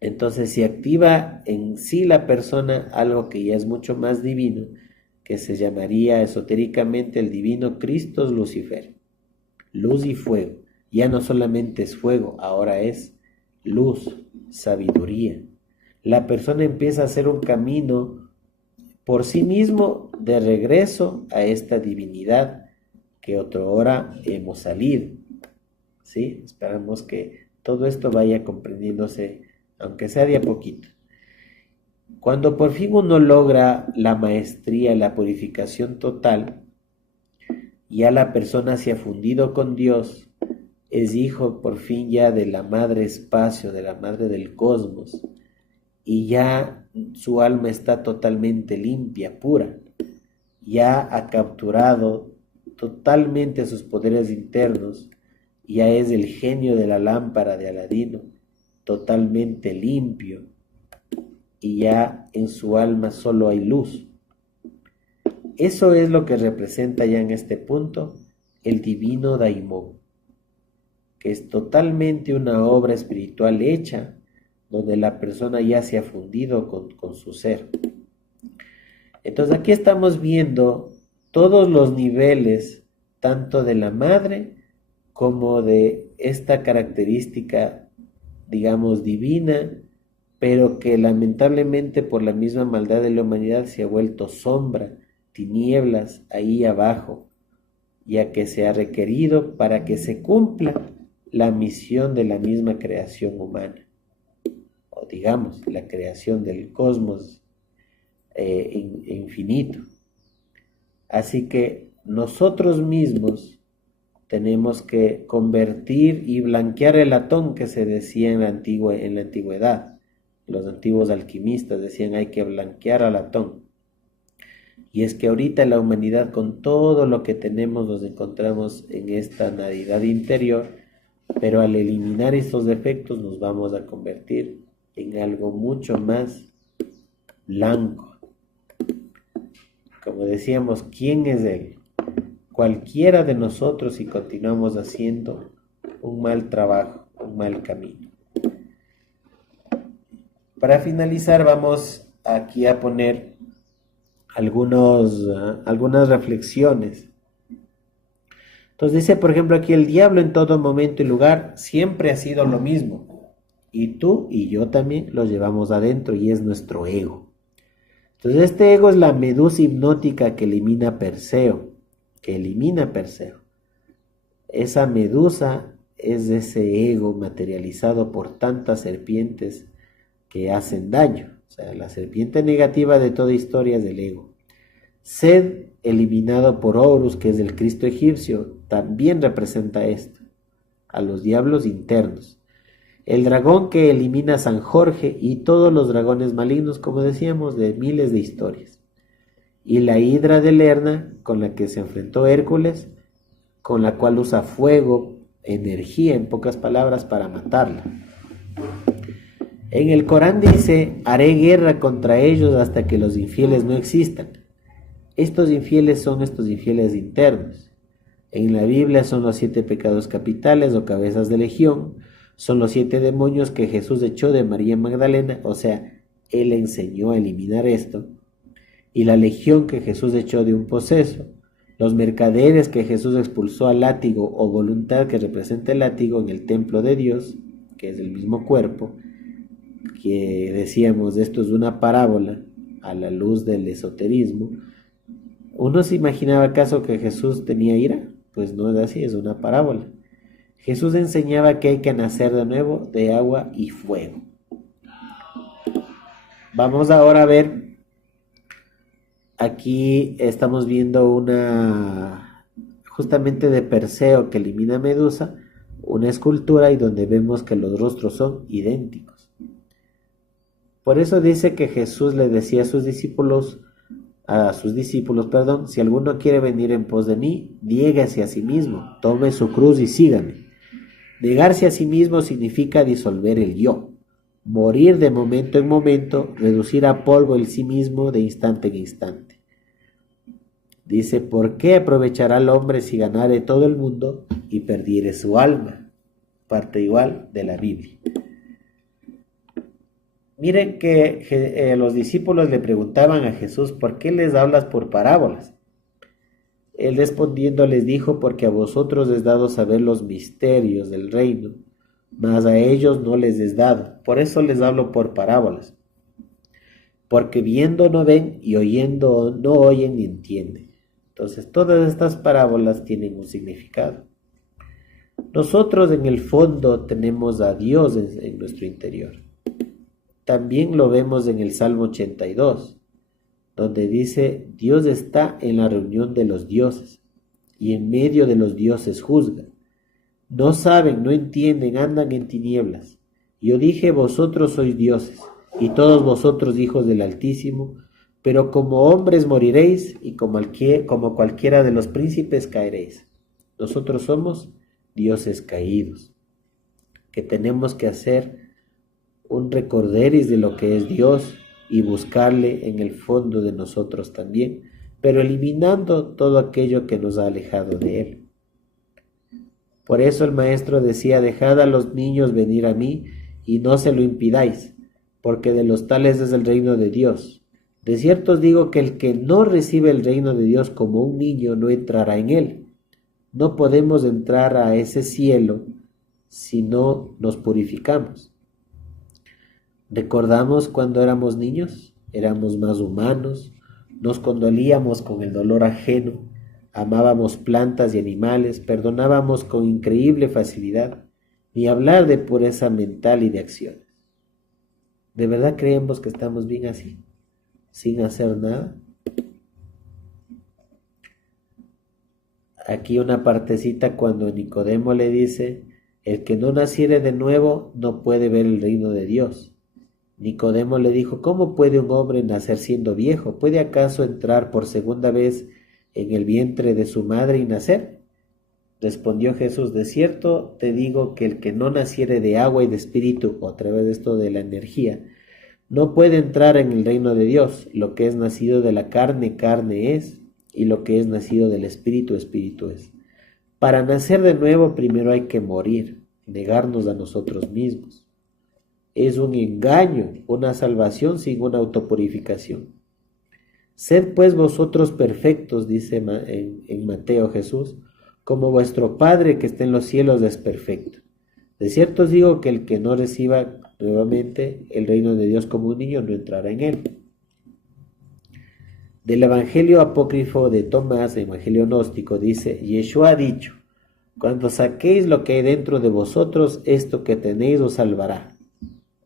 Entonces se activa en sí la persona algo que ya es mucho más divino, que se llamaría esotéricamente el divino Christos Lucifer, luz y fuego. Ya no solamente es fuego, ahora es luz, sabiduría. La persona empieza a hacer un camino por sí mismo de regreso a esta divinidad que otrora hemos salido. ¿Sí? Esperamos que todo esto vaya comprendiéndose, aunque sea de a poquito. Cuando por fin uno logra la maestría, la purificación total, ya la persona se ha fundido con Dios, es hijo por fin ya de la madre espacio, de la madre del cosmos, y ya su alma está totalmente limpia, pura, ya ha capturado totalmente sus poderes internos, ya es el genio de la lámpara de Aladino, totalmente limpio, y ya en su alma solo hay luz. Eso es lo que representa ya en este punto el divino Daimón, que es totalmente una obra espiritual hecha, donde la persona ya se ha fundido con su ser. Entonces aquí estamos viendo todos los niveles, tanto de la madre como de esta característica, digamos, divina, pero que lamentablemente por la misma maldad de la humanidad se ha vuelto sombra, tinieblas ahí abajo, ya que se ha requerido para que se cumpla la misión de la misma creación humana, o digamos, la creación del cosmos infinito. Así que nosotros mismos tenemos que convertir y blanquear el latón que se decía en la antigüedad. Los antiguos alquimistas decían hay que blanquear al latón. Y es que ahorita la humanidad con todo lo que tenemos nos encontramos en esta navidad interior, pero al eliminar estos defectos nos vamos a convertir en algo mucho más blanco. Como decíamos, ¿quién es Él? Cualquiera de nosotros si continuamos haciendo un mal trabajo, un mal camino. Para finalizar vamos aquí a poner algunas reflexiones. Entonces dice, por ejemplo, aquí el diablo en todo momento y lugar siempre ha sido lo mismo. Y tú y yo también lo llevamos adentro y es nuestro ego. Entonces este ego es la medusa hipnótica que elimina Perseo. Esa medusa es ese ego materializado por tantas serpientes que hacen daño. O sea, la serpiente negativa de toda historia es el ego. Sed, eliminado por Horus, que es el Cristo egipcio, también representa esto, a los diablos internos. El dragón que elimina a San Jorge y todos los dragones malignos, como decíamos, de miles de historias. Y la hidra de Lerna, con la que se enfrentó Hércules, con la cual usa fuego, energía, en pocas palabras, para matarla. En el Corán dice, haré guerra contra ellos hasta que los infieles no existan. Estos infieles son estos infieles internos. En la Biblia son los 7 pecados capitales o cabezas de legión, son los 7 demonios que Jesús echó de María Magdalena, o sea, Él enseñó a eliminar esto, y la legión que Jesús echó de un poseso, los mercaderes que Jesús expulsó al látigo o voluntad que representa el látigo en el templo de Dios, que es el mismo cuerpo, que decíamos esto es una parábola a la luz del esoterismo. ¿Uno se imaginaba acaso que Jesús tenía ira? Pues no es así, es una parábola. Jesús enseñaba que hay que nacer de nuevo de agua y fuego. Vamos ahora a ver, aquí estamos viendo justamente de Perseo que elimina a Medusa, una escultura y donde vemos que los rostros son idénticos. Por eso dice que Jesús le decía a sus discípulos, si alguno quiere venir en pos de mí, niéguese a sí mismo, tome su cruz y sígame. Negarse a sí mismo significa disolver el yo, morir de momento en momento, reducir a polvo el sí mismo de instante en instante. Dice, ¿por qué aprovechará el hombre si ganare todo el mundo y perdiere su alma? Parte igual de la Biblia. Miren que los discípulos le preguntaban a Jesús, ¿por qué les hablas por parábolas? Él respondiendo les dijo, porque a vosotros es dado saber los misterios del reino, mas a ellos no les es dado. Por eso les hablo por parábolas, porque viendo no ven y oyendo no oyen ni entienden. Entonces todas estas parábolas tienen un significado. Nosotros en el fondo tenemos a Dios en nuestro interior. También lo vemos en el Salmo 82, donde dice: Dios está en la reunión de los dioses, y en medio de los dioses juzga. No saben, no entienden, andan en tinieblas. Yo dije: vosotros sois dioses, y todos vosotros hijos del Altísimo, pero como hombres moriréis, y como cualquiera de los príncipes caeréis. Nosotros somos dioses caídos, que tenemos que hacer un recorderis de lo que es Dios y buscarle en el fondo de nosotros también, pero eliminando todo aquello que nos ha alejado de Él. Por eso el maestro decía: dejad a los niños venir a mí y no se lo impidáis, porque de los tales es el reino de Dios. De cierto os digo que el que no recibe el reino de Dios como un niño no entrará en él. No podemos entrar a ese cielo si no nos purificamos. ¿Recordamos cuando éramos niños? Éramos más humanos, nos condolíamos con el dolor ajeno, amábamos plantas y animales, perdonábamos con increíble facilidad, ni hablar de pureza mental y de acciones. ¿De verdad creemos que estamos bien así, sin hacer nada? Aquí una partecita cuando Nicodemo le dice: el que no naciere de nuevo no puede ver el reino de Dios. Nicodemo le dijo: ¿cómo puede un hombre nacer siendo viejo? ¿Puede acaso entrar por segunda vez en el vientre de su madre y nacer? Respondió Jesús: de cierto te digo que el que no naciere de agua y de espíritu, otra vez esto de la energía, no puede entrar en el reino de Dios. Lo que es nacido de la carne, carne es, y lo que es nacido del espíritu, espíritu es. Para nacer de nuevo primero hay que morir, negarnos a nosotros mismos. Es un engaño, una salvación sin una autopurificación. Sed pues vosotros perfectos, dice en Mateo Jesús, como vuestro Padre que está en los cielos es perfecto. De cierto os digo que el que no reciba nuevamente el reino de Dios como un niño no entrará en él. Del Evangelio apócrifo de Tomás, Evangelio gnóstico, dice: Yeshua ha dicho: cuando saquéis lo que hay dentro de vosotros, esto que tenéis os salvará,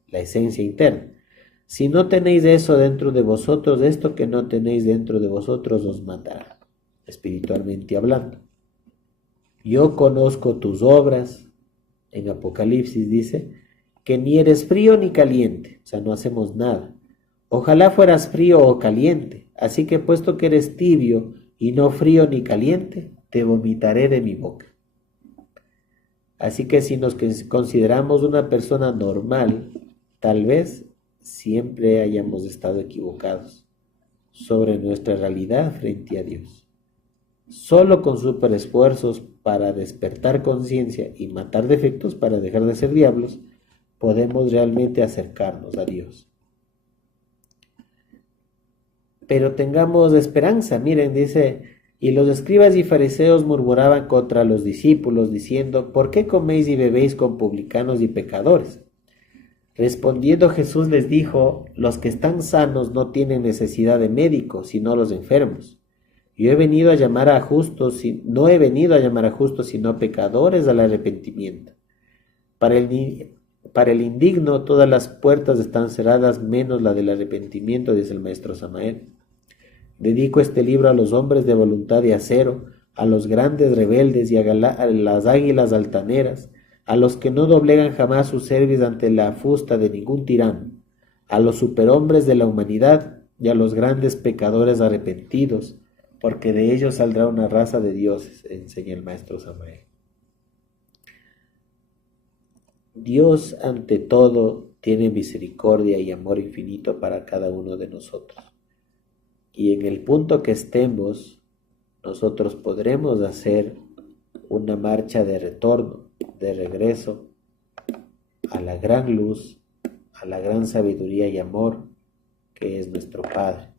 la esencia interna. Si no tenéis eso dentro de vosotros, esto que no tenéis dentro de vosotros os matará, espiritualmente hablando. Yo conozco tus obras, en Apocalipsis dice, que ni eres frío ni caliente, o sea, no hacemos nada. Ojalá fueras frío o caliente, así que puesto que eres tibio y no frío ni caliente, te vomitaré de mi boca. Así que si nos consideramos una persona normal, tal vez siempre hayamos estado equivocados sobre nuestra realidad frente a Dios. Solo con super esfuerzos para despertar conciencia y matar defectos para dejar de ser diablos, podemos realmente acercarnos a Dios. Pero tengamos esperanza. Miren, dice: y los escribas y fariseos murmuraban contra los discípulos, diciendo: ¿por qué coméis y bebéis con publicanos y pecadores? Respondiendo Jesús les dijo: los que están sanos no tienen necesidad de médico, sino los enfermos. Yo he venido a llamar a justos, no he venido a llamar a justos, sino a pecadores al arrepentimiento. Para el indigno todas las puertas están cerradas, menos la del arrepentimiento, dice el maestro Samael. Dedico este libro a los hombres de voluntad de acero, a los grandes rebeldes y a las águilas altaneras, a los que no doblegan jamás su cerviz ante la fusta de ningún tirano, a los superhombres de la humanidad y a los grandes pecadores arrepentidos, porque de ellos saldrá una raza de dioses, enseña el maestro Samael. Dios ante todo tiene misericordia y amor infinito para cada uno de nosotros. Y en el punto que estemos, nosotros podremos hacer una marcha de retorno, de regreso a la gran luz, a la gran sabiduría y amor que es nuestro Padre.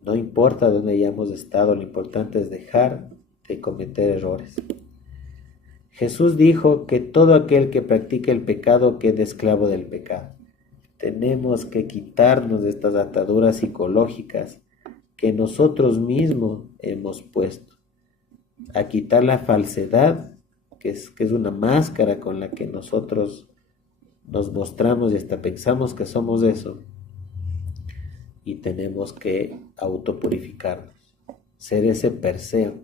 No importa dónde hayamos estado, lo importante es dejar de cometer errores. Jesús dijo que todo aquel que practique el pecado quede esclavo del pecado. Tenemos que quitarnos de estas ataduras psicológicas que nosotros mismos hemos puesto, a quitar la falsedad, que es una máscara con la que nosotros nos mostramos y hasta pensamos que somos eso, y tenemos que autopurificarnos, ser ese Perseo.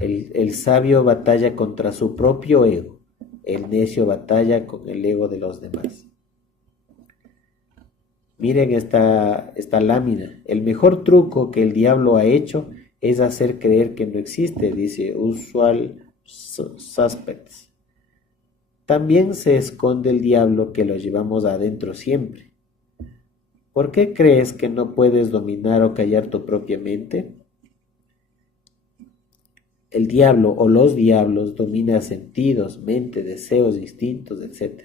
El sabio batalla contra su propio ego, el necio batalla con el ego de los demás. Miren esta lámina. El mejor truco que el diablo ha hecho es hacer creer que no existe, dice Usual Suspects. También se esconde el diablo que lo llevamos adentro siempre. ¿Por qué crees que no puedes dominar o callar tu propia mente? El diablo o los diablos dominan sentidos, mente, deseos, instintos, etc.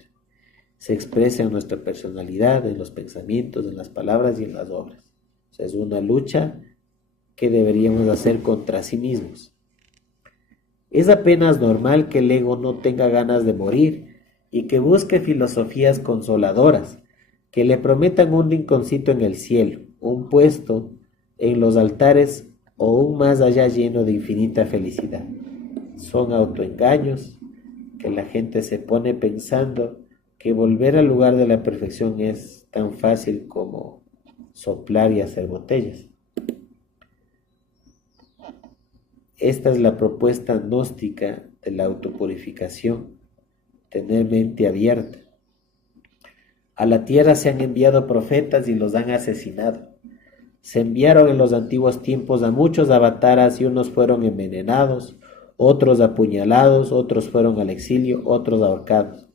Se expresa en nuestra personalidad, en los pensamientos, en las palabras y en las obras. O sea, es una lucha que deberíamos hacer contra sí mismos. Es apenas normal que el ego no tenga ganas de morir y que busque filosofías consoladoras, que le prometan un rinconcito en el cielo, un puesto en los altares o un más allá lleno de infinita felicidad. Son autoengaños que la gente se pone pensando que volver al lugar de la perfección es tan fácil como soplar y hacer botellas. Esta es la propuesta gnóstica de la autopurificación, tener mente abierta. A la tierra se han enviado profetas y los han asesinado. Se enviaron en los antiguos tiempos a muchos avataras y unos fueron envenenados, otros apuñalados, otros fueron al exilio, otros ahorcados.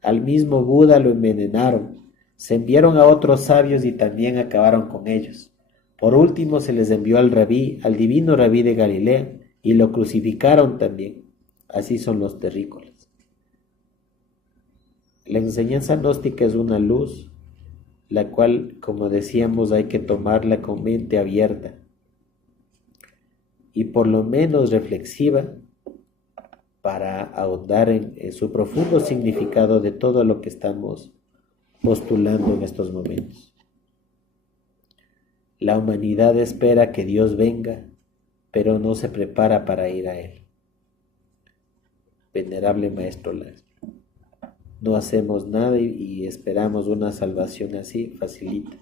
Al mismo Buda lo envenenaron. Se enviaron a otros sabios y también acabaron con ellos. Por último se les envió al divino rabí de Galilea, y lo crucificaron también. Así son los terrícolas. La enseñanza gnóstica es una luz, la cual, como decíamos, hay que tomarla con mente abierta y por lo menos reflexiva para ahondar en su profundo significado de todo lo que estamos postulando en estos momentos. La humanidad espera que Dios venga, pero no se prepara para ir a Él. Venerable Maestro Lanz, no hacemos nada y esperamos una salvación así, facilita.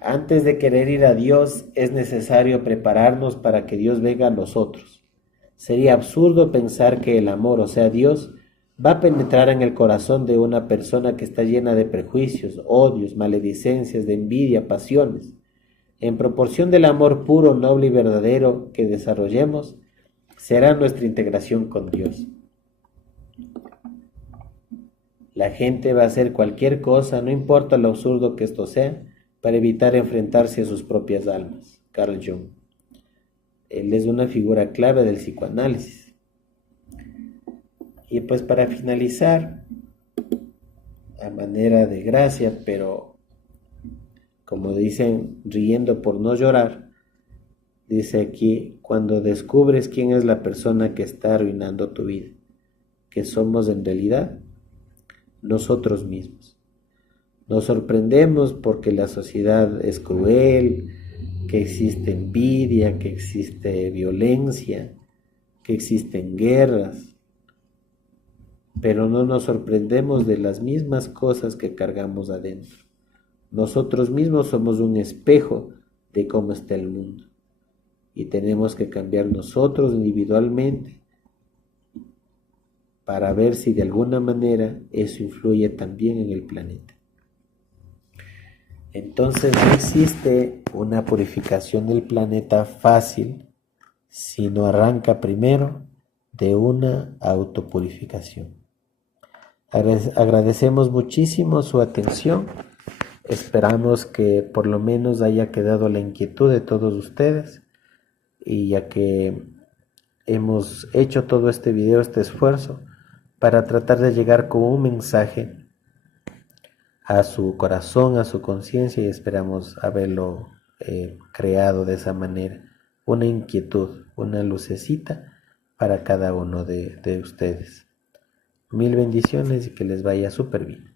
Antes de querer ir a Dios, es necesario prepararnos para que Dios venga a nosotros. Sería absurdo pensar que el amor, o sea, Dios, va a penetrar en el corazón de una persona que está llena de prejuicios, odios, maledicencias, de envidia, pasiones. En proporción del amor puro, noble y verdadero que desarrollemos, será nuestra integración con Dios. La gente va a hacer cualquier cosa, no importa lo absurdo que esto sea, para evitar enfrentarse a sus propias almas. Carl Jung. Él es una figura clave del psicoanálisis. Y pues para finalizar, a manera de gracia, pero como dicen, riendo por no llorar, dice aquí, cuando descubres quién es la persona que está arruinando tu vida, que somos en realidad nosotros mismos. Nos sorprendemos porque la sociedad es cruel, que existe envidia, que existe violencia, que existen guerras, pero no nos sorprendemos de las mismas cosas que cargamos adentro. Nosotros mismos somos un espejo de cómo está el mundo y tenemos que cambiar nosotros individualmente para ver si de alguna manera eso influye también en el planeta. Entonces no existe una purificación del planeta fácil si no arranca primero de una autopurificación. Agradecemos muchísimo su atención. Esperamos que por lo menos haya quedado la inquietud de todos ustedes y ya que hemos hecho todo este video, este esfuerzo para tratar de llegar con un mensaje a su corazón, a su conciencia y esperamos haberlo creado de esa manera una inquietud, una lucecita para cada uno de ustedes. Mil bendiciones y que les vaya súper bien.